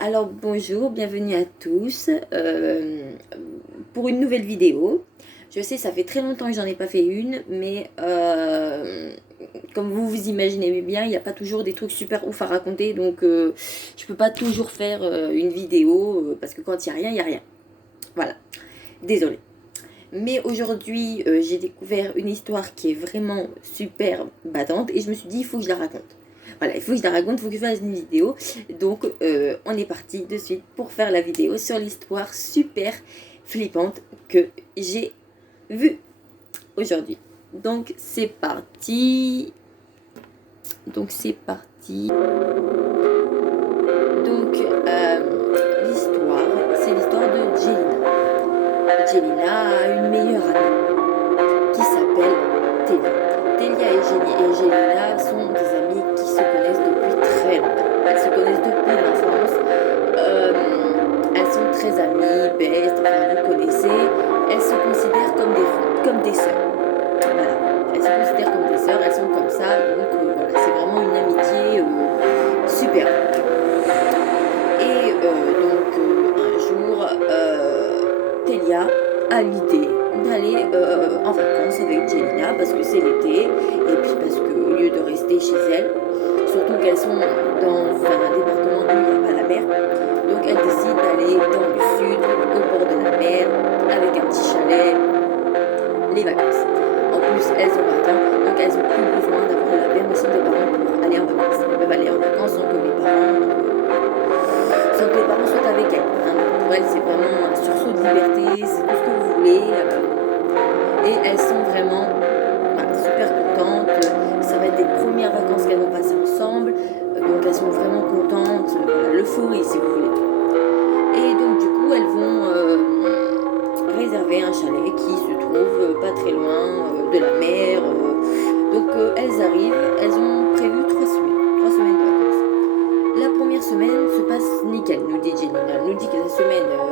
Alors bonjour, bienvenue à tous pour une nouvelle vidéo. Je sais, ça fait très longtemps que j'en ai pas fait une, mais comme vous vous imaginez bien, il n'y a pas toujours des trucs super ouf à raconter, donc je peux pas toujours faire une vidéo parce que quand il n'y a rien, il n'y a rien. Voilà, désolée. Mais aujourd'hui, j'ai découvert une histoire qui est vraiment super battante et je me suis dit, il faut que je la raconte. Voilà, il faut que je la raconte, il faut que je fasse une vidéo. Donc, on est parti de suite pour faire la vidéo sur l'histoire super flippante que j'ai vue aujourd'hui. Donc, c'est parti. Donc, l'histoire, c'est l'histoire de Jelina. Jelina a une meilleure amie qui s'appelle Telia. Telia et Jelina sont des amies qui se connaissent depuis très longtemps. Elles se connaissent depuis l'enfance. Elles sont très amies, best, enfin vous connaissez. Elles se considèrent comme des sœurs. Voilà. Elles se considèrent comme des sœurs, elles sont comme ça. Donc voilà, c'est vraiment une amitié super. Et un jour, Telia a l'idée d'aller en vacances avec Jelina parce que c'est l'été et puis parce qu'au lieu de rester chez elle, surtout qu'elles sont dans un département où il n'y a pas la mer, donc elles décident d'aller dans le sud, au bord de la mer, avec un petit chalet, les vacances. En plus, elles ont 20 ans, donc elles n'ont plus besoin d'avoir la permission des parents pour aller en vacances. Elles peuvent aller en vacances sans que les parents soient avec elles. Hein. Pour elles, c'est vraiment un sursaut de liberté, c'est tout ce que vous voulez. Et elles sont vraiment super contentes. Ça va être des premières vacances qu'elles vont passer ensemble. Donc elles sont vraiment contentes. Voilà, l'euphorie, si vous voulez. Et donc du coup, elles vont réserver un chalet qui se trouve pas très loin de la mer. Donc elles arrivent, elles ont prévu 3 semaines de vacances. La première semaine se passe nickel, nous dit Jelina. Elle nous dit que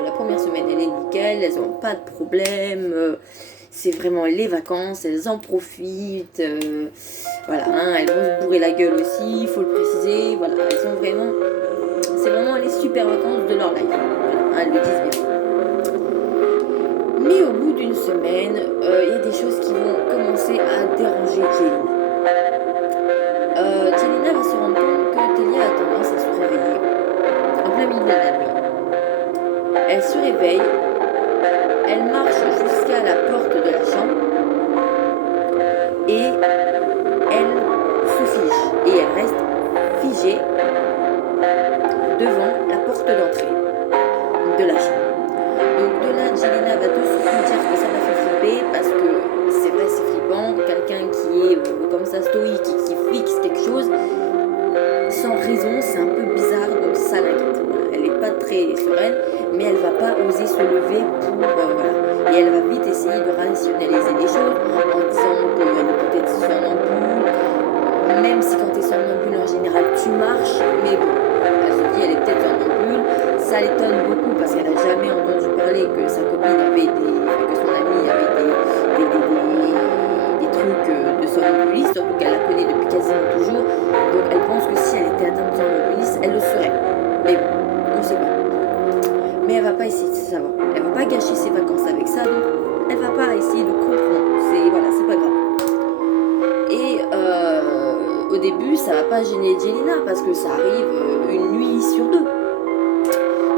la première semaine, elle est nickel, elles n'ont pas de problème. C'est vraiment les vacances, elles en profitent. Voilà, hein, elles vont se bourrer la gueule aussi, il faut le préciser. Voilà, c'est vraiment les super vacances de leur life. Voilà, hein, elles le disent bien. Mais au bout d'une semaine, il y a des choses qui vont commencer à déranger Jelina. Jelina va se rendre compte que Telia a tendance à se réveiller en plein milieu de la nuit. Elle se réveille, elle marche jusqu'à la porte de la chambre et elle se fige. Et elle reste figée devant la porte d'entrée de la chambre. Donc de là, Jelina va de suite dire que ça m'a fait flipper parce que c'est vrai, c'est flippant. Quelqu'un qui est comme ça stoïque, qui fixe quelque chose sans raison, c'est un peu bizarre, donc ça l'inquiète. Voilà. Elle n'est pas très sereine, mais elle va pas oser se lever pour voilà. Et elle va vite essayer de rationaliser les choses en disant qu'elle est peut-être somnambule, même si quand tu es somnambule en général tu marches, mais bon, elle se dit elle est peut-être somnambule. Ça l'étonne beaucoup parce qu'elle n'a jamais entendu parler que sa copine avait que son amie avait des trucs de somnambulisme, donc elle la connaît depuis quasiment toujours. Donc elle pense que si elle était atteinte de somnambulisme, elle le serait. Mais bon, on ne sait pas. Mais elle va pas essayer de savoir. Elle va pas gâcher ses vacances avec ça, donc elle va pas essayer de comprendre. C'est pas grave. Et au début, ça va pas gêner Jelina parce que ça arrive une nuit sur deux.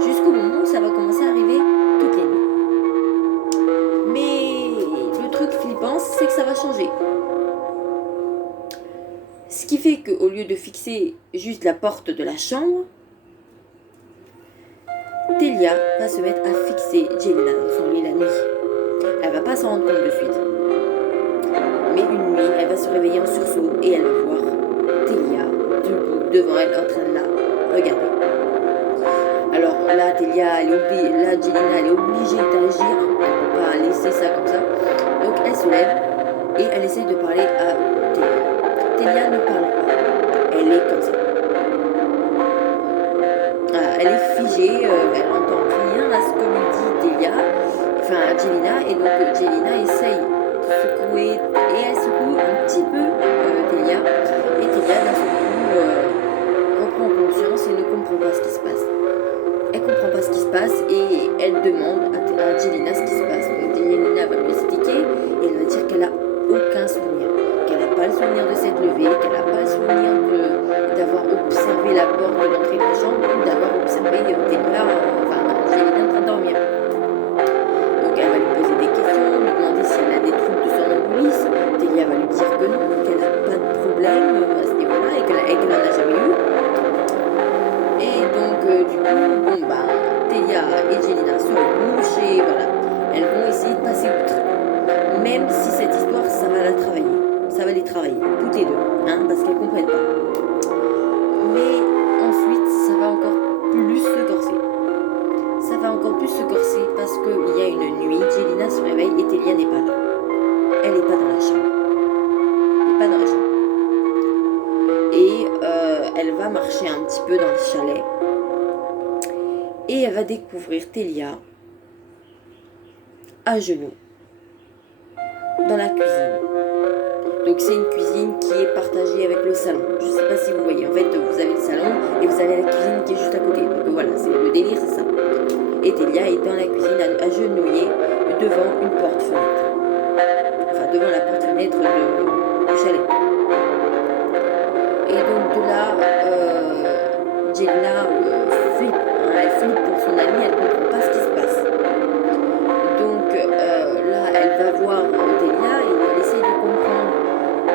Jusqu'au moment où ça va commencer à arriver toutes les nuits. Mais le truc flippant, c'est que ça va changer. Ce qui fait qu'au lieu de fixer juste la porte de la chambre, Telia va se mettre à fixer Jelina dans son lit la nuit. Elle va pas s'en rendre compte de suite. Mais une nuit, elle va se réveiller en sursaut et elle va voir Telia debout devant elle en train de la regarder. Alors là, Jelina, elle est obligée d'agir. Elle ne peut pas laisser ça comme ça. Donc elle se lève et elle essaye de parler à Telia. Telia ne parle pas. Elle est comme ça. Voilà, elle est figée. Elle n'entend rien à ce que lui dit Jelina. Et donc Jelina essaye de secouer. Et elle secoue un petit peu Telia. Et Telia, d'un seul coup, reprend conscience et ne comprend pas ce qui se passe. comprend pas ce qui se passe et elle demande à Jelena ce qui se passe. Donc Jelena va lui expliquer et elle va dire qu'elle a aucun souvenir, qu'elle n'a pas le souvenir de s'être levée, qu'elle n'a pas le souvenir d'avoir observé la porte de l'entrée de la chambre ou d'avoir observé Delia, Jelena en train de dormir. Donc elle va lui poser des questions, lui demander si elle a des troubles de somnambulisme. Delia va lui dire que non, qu'elle n'a pas de problème à ce niveau-là et qu'elle n'en a jamais eu. Et donc du coup, Delia et Jelena se recouchent et voilà, elles vont essayer de passer outre. Même si cette histoire, ça va les travailler, toutes les deux, parce qu'elles ne comprennent pas. Mais ensuite, ça va encore plus se corser. Ça va encore plus se corser parce qu'il y a une nuit, Jelena se réveille et Delia n'est pas là. Elle n'est pas dans la chambre. Elle n'est pas dans la chambre. Et elle va marcher un petit peu dans le chalet. Et elle va découvrir Delia à genoux dans la cuisine. Donc c'est une cuisine qui est partagée avec le salon. Je ne sais pas si vous voyez. En fait, vous avez le salon et vous avez la cuisine qui est juste à côté. Donc voilà, c'est le délire, c'est ça. Et Delia est dans la cuisine agenouillée devant une porte-fenêtre. Enfin, devant la porte-fenêtre du chalet. Et donc de là, Jelena flippe. Elle flippe pour son amie, elle ne comprend pas ce qui se passe. Donc là, elle va voir Delia et elle essaye de comprendre.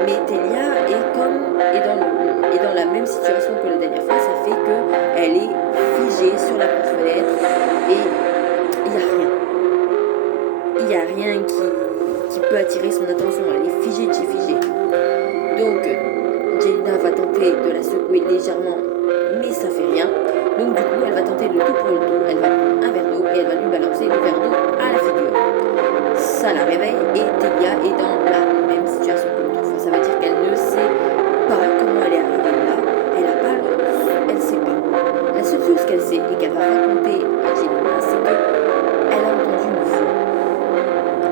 Mais Delia est dans la même situation que la dernière fois, ça fait qu'elle est figée sur la porte-fenêtre et il n'y a rien. Il n'y a rien qui peut attirer son attention, elle est figée de chez figée. Donc Jelena va tenter de la secouer légèrement, mais ça fait rien. Donc du coup, elle va tenter le tout pour le tout. Elle va prendre un verre d'eau et elle va lui balancer le verre d'eau à la figure. Ça la réveille et Delia est dans la même situation que l'autre fois. Ça veut dire qu'elle ne sait pas comment elle est arrivée là. Elle sait pas. La seule chose qu'elle sait et qu'elle va raconter à Jelena, c'est qu'elle a entendu une voix.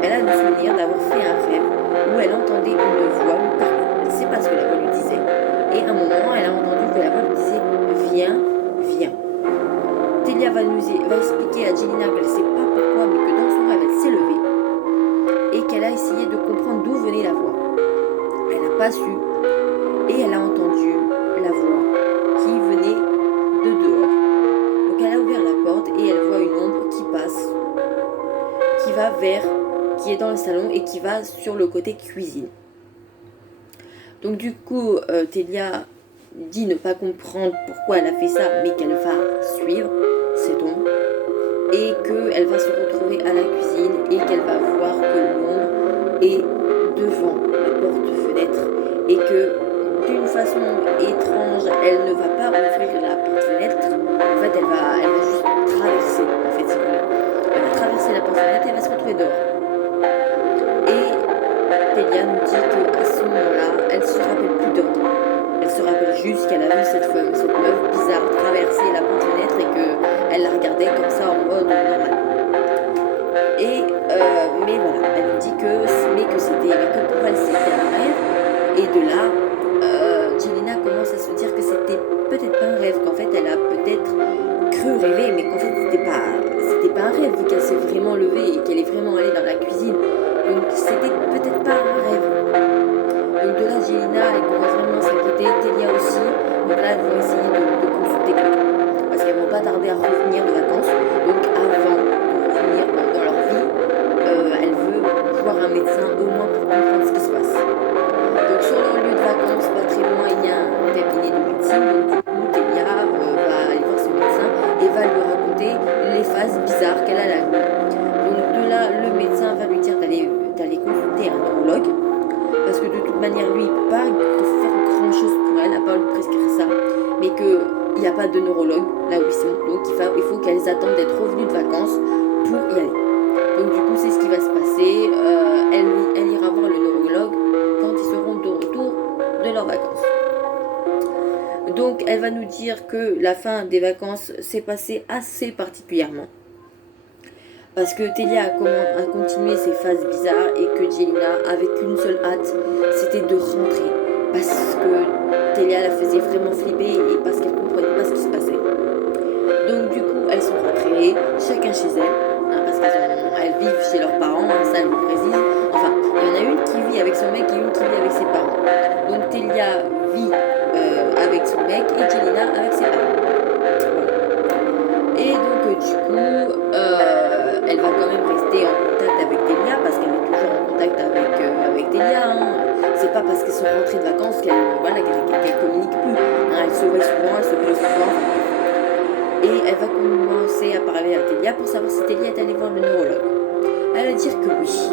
Elle a le souvenir d'avoir fait un rêve où elle entendait une voix lui parler. Elle ne sait pas ce que la voix lui disait. Et à un moment, elle a entendu que la voix lui disait « Viens, viens ». Delia va expliquer à Jelena qu'elle ne sait pas pourquoi, mais que dans son rêve, elle s'est levée et qu'elle a essayé de comprendre d'où venait la voix. Elle n'a pas su et elle a entendu la voix qui venait de dehors. Donc elle a ouvert la porte et elle voit une ombre qui passe, qui est dans le salon et qui va sur le côté cuisine. Donc du coup, Delia dit ne pas comprendre pourquoi elle a fait ça, mais qu'elle va suivre cette ombre et qu'elle va se retrouver à la cuisine et qu'elle va voir que l'ombre est devant la porte-fenêtre et que d'une façon étrange, elle ne va pas ouvrir la porte-fenêtre. En fait, elle va juste traverser. En fait, elle va traverser la porte-fenêtre et elle va se retrouver dehors. Et Delia nous dit qu'à ce moment-là, elle se rappelle plus de rien. Elle se rappelle juste qu'elle a vu cette meuf bizarre traverser la porte-fenêtre et qu'elle la regardait comme ça en mode normal. Et mais voilà, elle nous dit que pour elle c'était un rêve. Et de là, Jelena commence à se dire que c'était peut-être pas un rêve, qu'en fait elle a peut-être cru rêver, mais qu'en fait c'était pas un rêve vu qu'elle s'est vraiment levée et qu'elle est vraiment allée dans la cuisine. Donc c'était peut-être pas un rêve. Donc de là, Jelena, elle commence vraiment à s'inquiéter, Delia aussi. Donc là, elles vont essayer de consulter quelqu'un. Parce qu'elles vont pas tarder à revenir de vacances. Donc avant de revenir dans leur vie, elle veut voir un médecin au moins pour comprendre ce qui se passe. Donc sur leur lieu de vacances, pas très loin, il y a un cabinet de médecine. Donc du coup, Delia va aller voir ce médecin et va lui raconter les phases bizarres qu'elle a la nuit. Donc de là, le médecin va lui dire d'aller consulter un neurologue. Parce que de toute manière, lui, il ne peut pas faire grand chose pour elle, à part lui prescrire ça. Mais qu'il n'y a pas de neurologue là où ils sont. Donc il faut qu'elles attendent d'être revenues de vacances pour y aller. Donc du coup, c'est ce qui va se passer. Elle ira voir le neurologue quand ils seront de retour de leurs vacances. Donc elle va nous dire que la fin des vacances s'est passée assez particulièrement. Parce que Delia a continué ses phases bizarres et que Jelena avait qu'une seule hâte, c'était de rentrer. Parce que Delia la faisait vraiment flipper et parce qu'elle ne comprenait pas ce qui se passait. Donc du coup, elles sont rentrées. séparées, chacun chez elle, hein, parce qu'elles vivent chez leurs parents, hein, ça elle le précise. Enfin, il y en a une qui vit avec son mec et une qui vit avec ses parents. Donc Telia vit avec son mec et Jelena avec ses parents. Et donc du coup, elle va quand même rester en contact avec Telia parce qu'elle est toujours en contact avec Telia. Hein. C'est pas parce qu'elles sont rentrées de vacances qu'elle communique plus. Hein. Elle se voit souvent, elle se voit souvent. Et elle va commencer à parler à Telia pour savoir si Telia est allée voir le neurologue. Elle va dire que oui.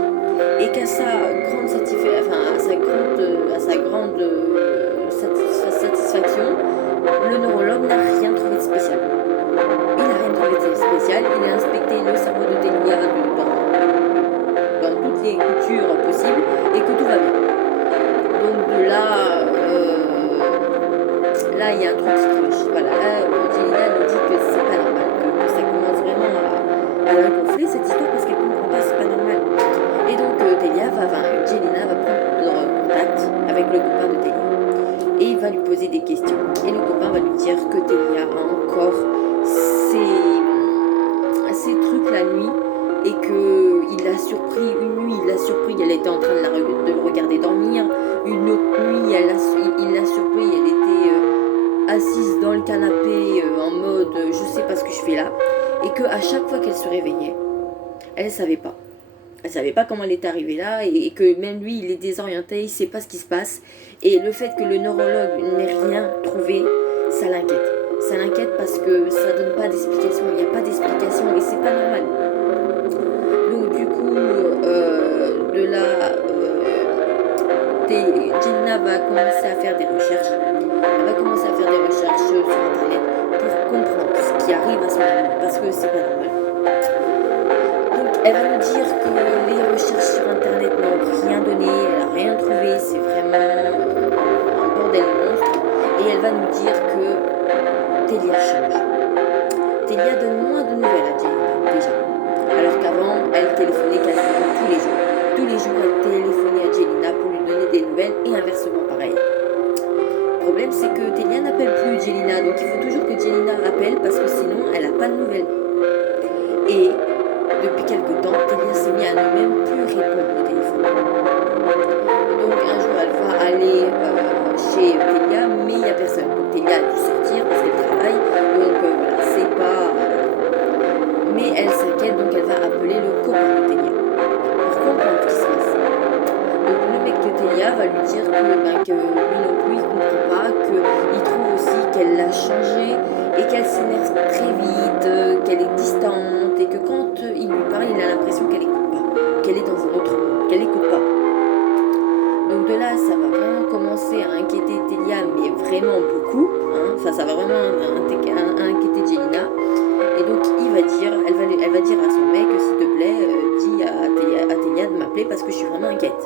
Et qu'à sa grande satisfaction, le neurologue n'a rien trouvé de spécial. Il n'a rien trouvé de spécial, il a inspecté le cerveau de Telia dans toutes les coutures possibles et que tout va bien. Donc de là, il y a un truc qui cloche. Voilà, là, Jelena nous dit que c'est pas normal, que ça commence vraiment à l'ingonfler cette histoire parce qu'elle comprend pas, c'est pas normal. Et donc Jelena va prendre contact avec le copain de Telia. Et il va lui poser des questions. Et le copain va lui dire que Telia a encore ces trucs la nuit et qu'il l'a surpris une nuit, elle était en train de le regarder dormir. Une autre nuit, il l'a surpris, elle était assise dans le canapé en mode je sais pas ce que je fais là. Et qu'à chaque fois qu'elle se réveillait, elle savait pas. Elle savait pas comment elle est arrivée là et que même lui il est désorienté, il sait pas ce qui se passe. Et le fait que le neurologue n'ait rien trouvé, ça l'inquiète. Ça l'inquiète parce que ça donne pas d'explication, il n'y a pas d'explication et c'est pas normal. Donc du coup, de là, Jelena va commencer à faire des recherches. Elle va commencer à faire des recherches sur internet pour comprendre ce qui arrive à ce moment parce que c'est pas normal. Elle va nous dire que les recherches sur internet n'ont rien donné, elle n'a rien trouvé, c'est vraiment un bordel monstre. Et elle va nous dire que Telia change. Telia donne moins de nouvelles à Jelena déjà. Alors qu'avant, elle téléphonait quasiment tous les jours. Tous les jours, elle téléphonait à Jelena pour lui donner des nouvelles et inversement pareil. Le problème, c'est que Telia n'appelle plus Jelena, donc il faut toujours que Jelena appelle parce que sinon, elle n'a pas de nouvelles. Et depuis quelque temps, Telia s'est mis à ne même plus répondre au téléphone. Donc un jour, elle va aller chez Telia, mais il n'y a personne. Donc Telia a dû sortir parce qu'elle travaille. Donc voilà, c'est pas... Mais elle s'inquiète, donc elle va appeler le copain de Telia pour comprendre ce qui se passe. Donc le mec de Telia va lui dire que lui non plus, il ne comprend pas, qu'il trouve aussi qu'elle l'a changé et qu'elle s'énerve très vite, qu'elle est distante et que quand il lui parle, il a l'impression qu'elle n'écoute pas, qu'elle est dans un autre monde, qu'elle n'écoute pas. Donc de là, ça va vraiment commencer à inquiéter Telia, mais vraiment beaucoup. Hein. Enfin, ça va vraiment inquiéter Jelena. Et donc elle va dire à son mec, s'il te plaît, dis à Telia de m'appeler parce que je suis vraiment inquiète.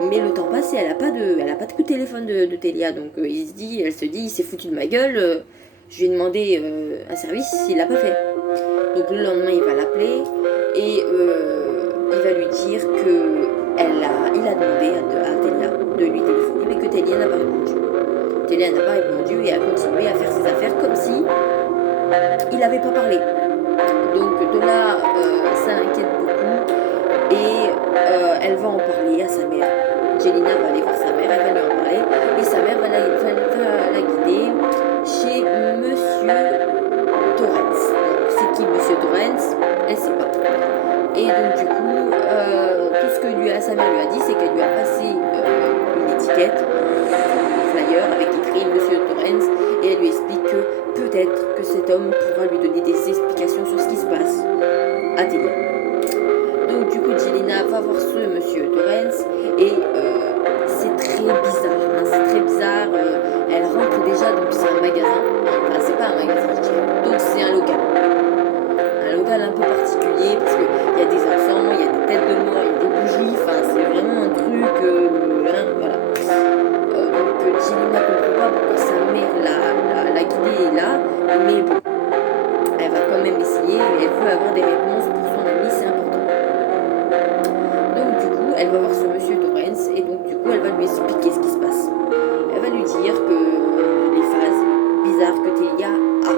Mais le temps passe et elle a pas de coup de téléphone de Telia. Donc elle se dit, il s'est foutu de ma gueule. Je lui ai demandé un service, il l'a pas fait. Donc le lendemain, il va l'appeler et il va lui dire qu'il a demandé à Telia de lui téléphoner, mais que Telia n'a pas répondu. Telia n'a pas répondu et a continué à faire ses affaires comme si il n'avait pas parlé. Donc de là, ça l'inquiète beaucoup et elle va en parler à sa mère. Jelena va aller voir sa mère, elle va lui en parler et sa mère va la guider chez Monsieur Torrens. C'est qui Monsieur Torrens? Elle sait pas. Et donc du coup, tout ce que sa mère lui a dit, c'est qu'elle lui a passé une étiquette, un flyer avec écrit Monsieur Torrens, et elle lui explique que peut-être que cet homme pourra lui donner des explications sur ce qui se passe à Telia. Donc du coup, Jelena va voir ce Monsieur Torrens et c'est très bizarre. Hein, c'est très bizarre. Elle rentre déjà, donc c'est un magasin. Enfin, c'est pas un magasin, je dirais. Donc c'est un local. Un local un peu particulier parce qu'il y a des enfants, il y a des têtes de mort, il y a des bougies. Enfin, c'est vraiment un truc. Voilà. Donc Jelena ne comprend pas pourquoi sa mère l'a guidée là, mais bon, elle va quand même essayer et elle veut avoir des réponses pour son amie, c'est important. Donc du coup, elle va voir ce Monsieur Torrens et donc du coup, elle va lui expliquer ce qui se passe. Elle va lui dire que les phases bizarres que Telia a.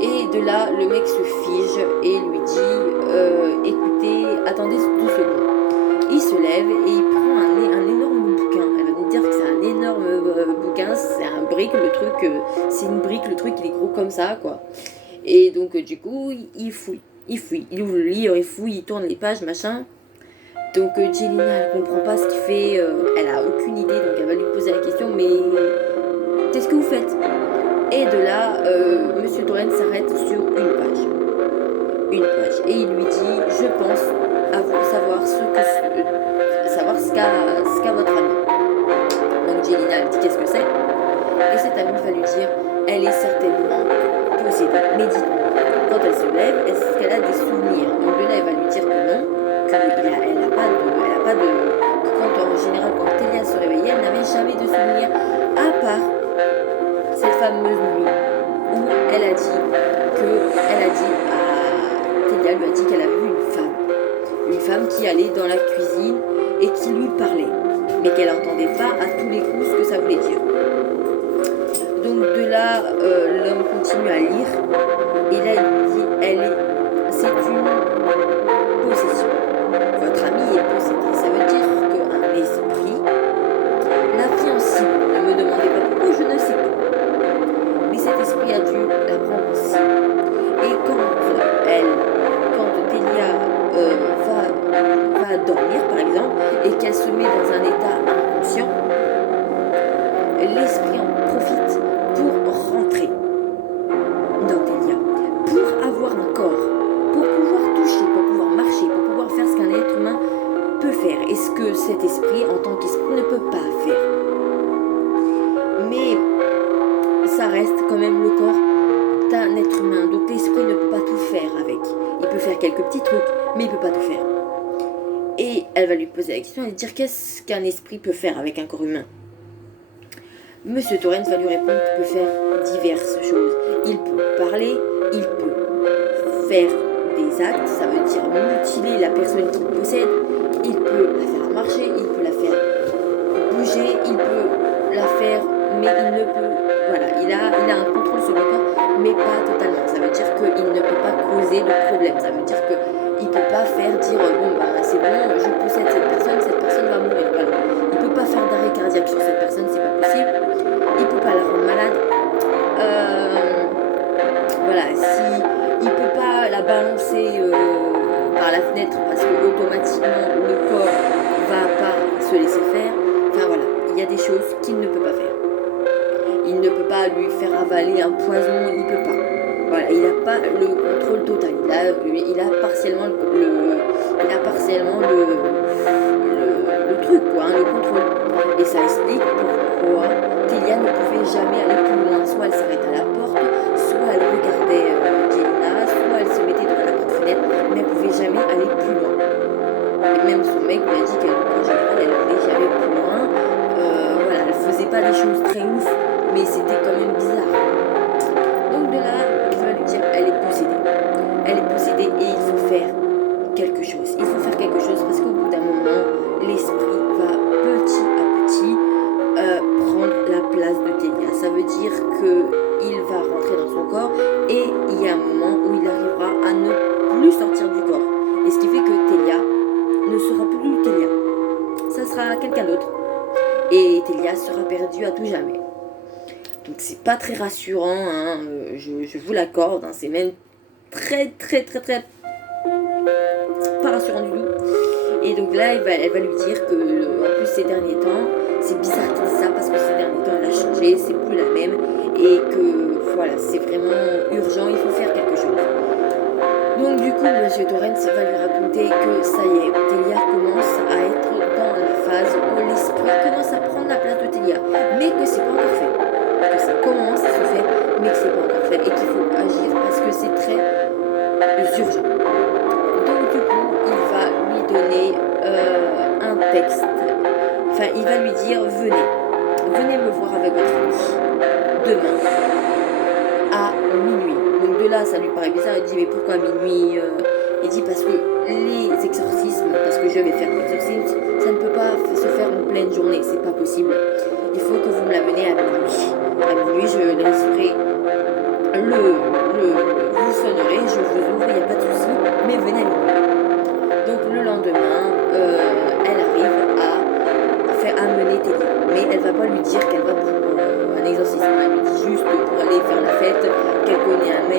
Et Et de là, le mec se fige et lui dit écoutez, attendez 2 secondes. Il se lève et il prend un énorme bouquin. Elle va me dire que c'est un énorme bouquin, c'est un brique, le truc, c'est une brique, le truc il est gros comme ça, quoi. Et donc du coup, il fouille, il ouvre le livre, il fouille, il tourne les pages, machin. Donc Jelena, elle comprend pas ce qu'il fait, elle a aucune idée, donc elle va lui poser la question, mais qu'est-ce que vous faites? Et de là, Monsieur Torrent s'arrête sur une page. Et il lui dit, je pense savoir ce qu'a votre ami. Donc Jelena, elle dit qu'est-ce que c'est? Et cette amie va lui dire, elle est certainement possédée. Mais dites-moi, quand elle se lève, est-ce qu'elle a des souvenirs? Donc de là, elle va lui dire que non, qu'elle n'a pas de... Quand en général, quand Telia se réveillait, elle n'avait jamais de souvenirs, à part cette fameuse nuit où elle a dit à Telia lui a dit qu'elle avait vu une femme qui allait dans la cuisine et qui lui parlait, mais qu'elle n'entendait pas à tous les coups ce que ça voulait dire. Donc de là, l'homme continue à lire et là il dit c'est une possession. Votre amie est possédée. Ça veut dire qu'un esprit l'a pris en cible. Ne me demandez pas pourquoi, je ne sais pas. Mais cet esprit a dû la prendre en cible. Et quand Telia va dormir par exemple et qu'elle se met dans un état inconscient, l'esprit en profite pour rentrer dans Telia, pour avoir un corps, pour pouvoir toucher, pour pouvoir marcher, pour pouvoir faire ce qu'un être humain peut faire et ce que cet esprit en tant qu'esprit ne peut pas faire. Mais ça reste quand même le corps d'un être humain, donc l'esprit ne peut pas tout faire avec. Il peut faire quelques petits trucs, mais il peut pas tout faire. Et elle va lui poser la question et lui dire qu'est-ce qu'un esprit peut faire avec un corps humain. Monsieur Torrent va lui répondre qu'il peut faire diverses choses. Il peut parler, il peut faire des actes, ça veut dire mutiler la personne qu'il possède, il peut la faire marcher, il peut la faire bouger, il peut la faire, mais il ne peut... Voilà, il a un contrôle sur le corps, mais pas totalement. Ça veut dire qu'il ne peut pas causer de problème. Ça veut dire qu'il ne peut pas dire bon bah c'est bon, je possède cette personne va mourir. Voilà. Il ne peut pas faire d'arrêt cardiaque sur cette personne, c'est pas possible. Il ne peut pas la rendre malade. Voilà, il ne peut pas la balancer par la fenêtre parce que automatiquement le corps va pas se laisser faire. Enfin voilà, il y a des choses qu'il ne peut pas faire. Il ne peut pas lui faire avaler un poison, il ne peut pas. Voilà, il n'a pas le contrôle total. Il a partiellement le truc, quoi, hein, le contrôle. Et ça explique pourquoi Telia ne pouvait jamais aller plus loin. Soit elle s'arrêtait à la porte, soit elle regardait Jelena, soit elle se mettait devant la petite fenêtre, mais elle ne pouvait jamais aller plus loin. Et même son mec lui a dit qu'en général, elle n'allait jamais plus loin. Voilà, elle ne faisait pas des choses très ouf, mais c'était quand même bizarre. Donc de là, il va lui dire elle est possédée. Elle est possédée et il faut faire quelque chose. Il faut faire quelque chose parce qu'au bout d'un moment, l'esprit va petit à petit prendre la place de Telia. Ça veut dire qu'il va rentrer dans son corps et il y a un moment où il arrivera à ne plus sortir du corps. Et ce qui fait que Telia ne sera plus Telia. Ça sera quelqu'un d'autre. Et Telia sera perdue à tout jamais. Donc c'est pas très rassurant, hein, je vous l'accorde, hein, c'est même très pas rassurant du tout. Et donc là, elle va lui dire que, en plus ces derniers temps, c'est bizarre qu'il dise ça parce que ces derniers temps, elle a changé, c'est plus la même, et que voilà, c'est vraiment urgent, il faut faire quelque chose. Donc du coup, Monsieur Torrent va lui raconter que ça y est, Telia commence à être dans la phase où l'esprit commence à prendre la place de Telia, mais que c'est pas encore fait. Que ça commence à se faire, mais que c'est pas encore fait et qu'il faut agir parce que c'est très urgent. Donc du coup, il va lui donner un texte. Enfin, il va lui dire venez me voir avec votre ami demain à minuit. Donc de là, ça lui paraît bizarre. Il dit mais pourquoi minuit? Il dit parce que les exorcismes, parce que je vais faire l'exorcisme, ça ne peut pas se faire en pleine journée, c'est pas possible. Il faut que vous me l'amenez à minuit. À minuit, je laisserai vous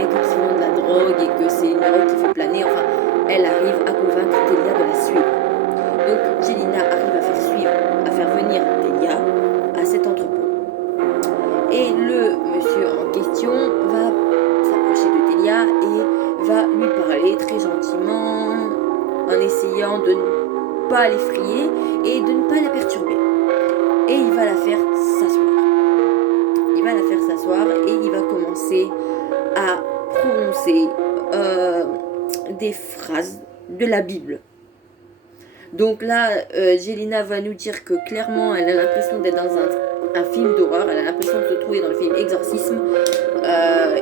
qu'effectivement de la drogue et que c'est une drogue qui fait planer. Enfin, elle arrive à convaincre Telia de la suivre. Donc Jelina arrive à faire venir Telia à cet entrepôt. Et le monsieur en question va s'approcher de Telia et va lui parler très gentiment en essayant de ne pas l'effrayer et de ne pas la perturber. Et il va la faire s'asseoir. Il va la faire s'asseoir et il va commencer à prononcer des phrases de la Bible. Donc là, Jelina va nous dire que clairement, elle a l'impression d'être dans un film d'horreur, elle a l'impression de se trouver dans le film Exorcisme,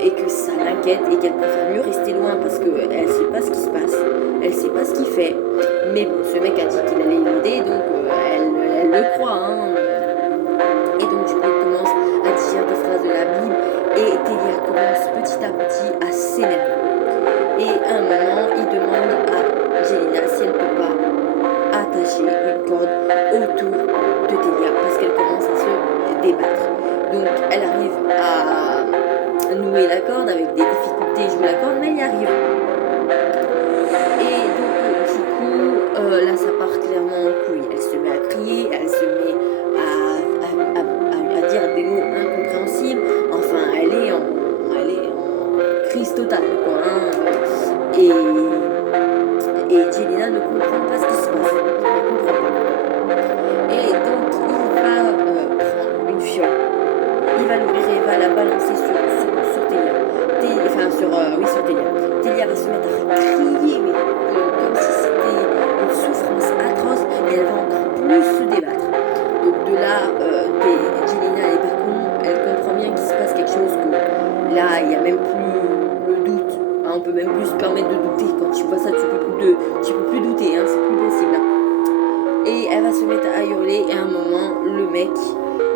et que ça l'inquiète et qu'elle préfère mieux rester loin parce qu'elle ne sait pas ce qui se passe, elle ne sait pas ce qu'il fait. Mais bon, ce mec a dit qu'il allait l'aider, donc elle le croit. Hein. Et donc du coup, elle commence à dire des phrases de la Bible et Telia commence petit à petit à s'énerver. Et à un moment, il demande à Jelina si elle ne peut pas attacher une corde autour de Telia parce qu'elle commence à se débattre. Donc elle arrive à nouer la corde avec des difficultés, jouer la corde, mais elle y arrive. Et donc du coup, là ça part clairement en couille. Elle se met à crier, elle se met à dire des mots incompréhensibles. Enfin, elle est en crise totale, quoi. Hein. Et Jelina ne comprend pas ce qui se passe. Elle comprend pas. Et donc, il va prendre une fiole. Il va l'ouvrir et il va la balancer sur Telia. Sur Telia. Telia va se mettre à crier, mais comme si c'était une souffrance atroce. Et elle va encore plus se débattre. Donc de là, Jelina, elle est pas con. Elle comprend bien qu'il se passe quelque chose. Que là, il n'y a même plus le doute. On peut même plus se permettre de douter. Quand tu vois ça, tu peux plus douter, hein, c'est plus possible. Et elle va se mettre à hurler et à un moment, le mec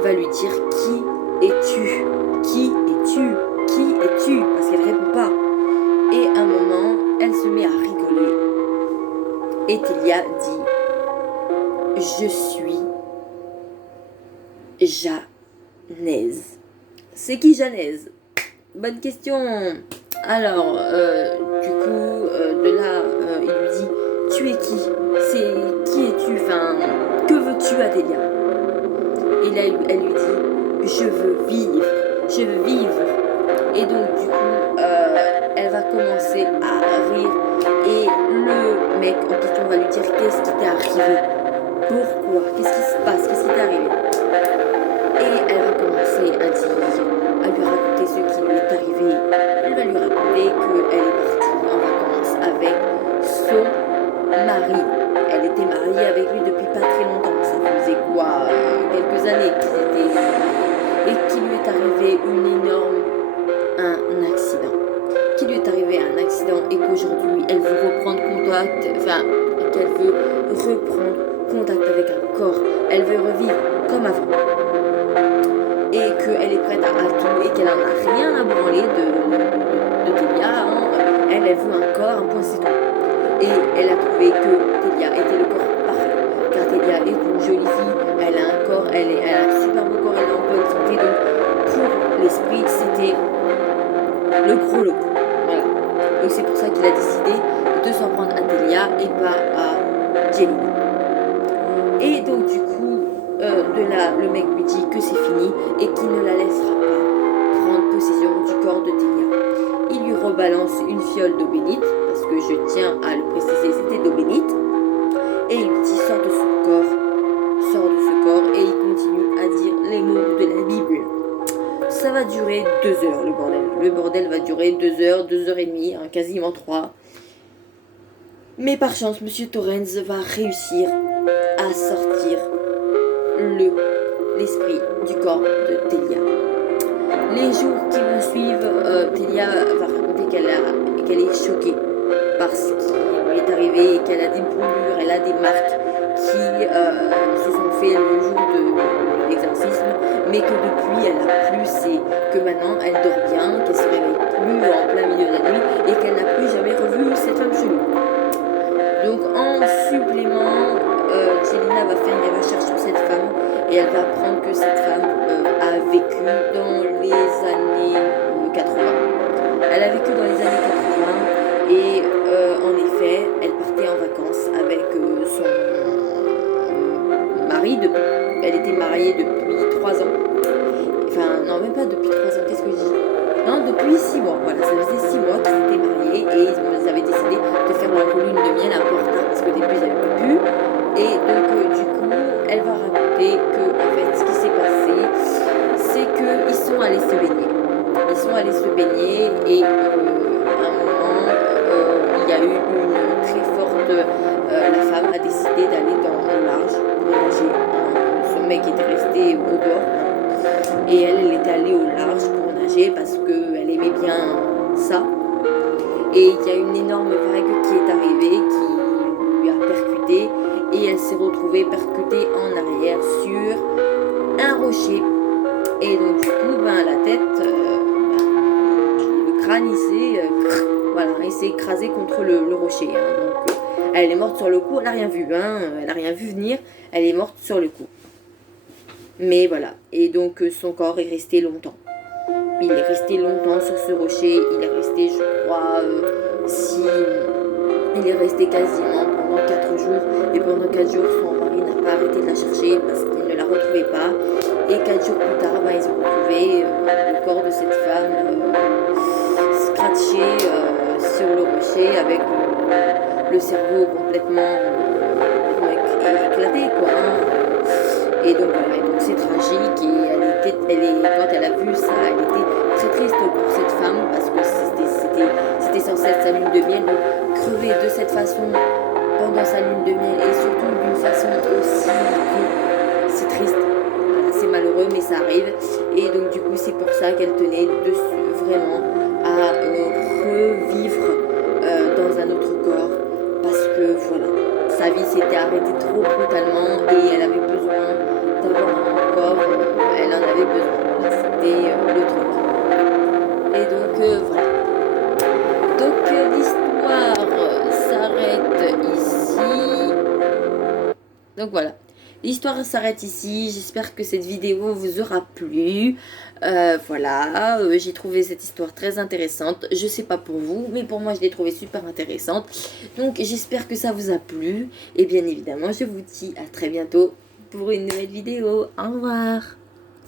va lui dire « Qui es-tu ? Qui es-tu ? Qui es-tu ?» Parce qu'elle répond pas. Et à un moment, elle se met à rigoler. Et Telia dit « Je suis Janaise. » C'est qui Janaise ? Bonne question. Alors, du coup, de là, il lui dit « Tu es qui ? Qui es-tu ? Enfin, que veux-tu, Telia ?» Et là, elle lui dit « Je veux vivre. Je veux vivre. » Et donc, du coup, elle va commencer à rire. Et le mec en question va lui dire « Qu'est-ce qui t'est arrivé ? Pourquoi ? Qu'est-ce qui se passe ? Qu'est-ce qui t'est arrivé ?» Et elle va commencer à lui raconter ce qui lui est arrivé. Elle va lui raconter qu'elle est partie en vacances avec son mari. Elle était mariée avec lui depuis pas très longtemps. Ça faisait quoi, quelques années qu'ils étaient. Et qu'il lui est arrivé un accident. Qu'il lui est arrivé un accident et qu'aujourd'hui elle veut reprendre contact. Enfin, qu'elle veut reprendre contact avec un corps. Elle veut revivre comme avant. Et qu'elle est prête à tout et qu'elle n'en a rien à branler de Telia. Hein. Elle veut un corps, un point c'est tout. Et elle a trouvé que Telia était le corps parfait. Car Telia est une jolie fille, elle a un corps, elle a un super beau corps, elle est en bonne santé. Donc pour l'esprit, c'était le gros lot. Voilà. Donc c'est pour ça qu'il a décidé de s'en prendre à Telia et pas à Jelina. Et donc du coup, de là, le mec lui dit que c'est fini et qu'il ne la laissera pas prendre possession du corps de Telia. Il lui rebalance une fiole d'eau bénite, parce que je tiens à le préciser, c'était d'eau bénite. Et il lui dit sors de ce corps, et il continue à dire les mots de la Bible. Ça va durer 2 heures le bordel. Le bordel va durer 2 heures, 2 heures et demie, hein, quasiment 3. Mais par chance, Monsieur Torrens va réussir à sortir l'esprit du corps de Telia. Les jours qui vont suivre, Telia va raconter qu'elle est choquée par ce qui lui est arrivé, qu'elle a des brûlures, elle a des marques qui se sont fait le jour de l'exorcisme, mais que depuis elle n'a plus, c'est que maintenant elle dort bien, qu'elle se réveille plus en plein milieu de la nuit et qu'elle n'a plus jamais revu cette femme chelou. Donc en supplément, Jelina va faire des recherches sur cette femme et elle va apprendre que cette femme a vécu dans les années 80. Elle Elle a vécu dans les années 80 et en effet, elle partait en vacances avec son mari. Elle était mariée depuis 3 ans. Enfin, non, même pas depuis 3 ans, qu'est-ce que je dis? Non, depuis 6 mois. Voilà, ça faisait 6 mois qu'ils étaient mariés et ils avaient décidé de faire leur lune de miel un peu en retard parce qu'au début, ils n'avaient pu. Et donc, du coup, elle va raconter que, en fait, ce qui s'est passé, c'est qu'ils sont allés se baigner. Ils sont allés se baigner et à un moment, il y a eu une très forte. La femme a décidé d'aller dans le large pour nager. Son mec était resté au bord. Et elle était allée au large pour nager parce qu'elle aimait bien ça. Et il y a une énorme vague qui est arrivée, qui lui a percuté. Et elle s'est retrouvée percutée en arrière sur un rocher. Et donc du coup, la tête, le crâne, il s'est écrasé contre le rocher. Donc elle est morte sur le coup, elle n'a rien vu. Elle n'a rien vu venir, elle est morte sur le coup. Mais voilà, et donc son corps est resté longtemps. Il est resté longtemps sur ce rocher, il est resté, je crois, il est resté quasiment pendant 4 jours. Et pendant 4 jours, son mari n'a pas arrêté de la chercher parce qu'il ne la retrouvait pas. Et 4 jours plus tard, ils ont retrouvé le corps de cette femme scratché sur le rocher avec le cerveau complètement éclaté, quoi. Et donc voilà, et donc c'est tragique et quand elle a vu ça, elle était très triste pour cette femme parce que c'était censé être sa lune de miel, donc crever de cette façon pendant sa lune de miel et surtout d'une façon aussi crue, c'est triste, voilà, c'est malheureux mais ça arrive. Et donc du coup c'est pour ça qu'elle tenait vraiment à revivre dans un autre corps parce que voilà, sa vie s'était arrêtée trop brutalement et elle avait besoin d'avoir un corps, elle en avait besoin. Voilà, c'était le truc. Et donc voilà. Donc l'histoire s'arrête ici. Donc voilà. L'histoire s'arrête ici. J'espère que cette vidéo vous aura plu. Voilà, j'ai trouvé cette histoire très intéressante. Je sais pas pour vous, mais pour moi je l'ai trouvée super intéressante. Donc j'espère que ça vous a plu. Et bien évidemment, je vous dis à très bientôt pour une nouvelle vidéo. Au revoir.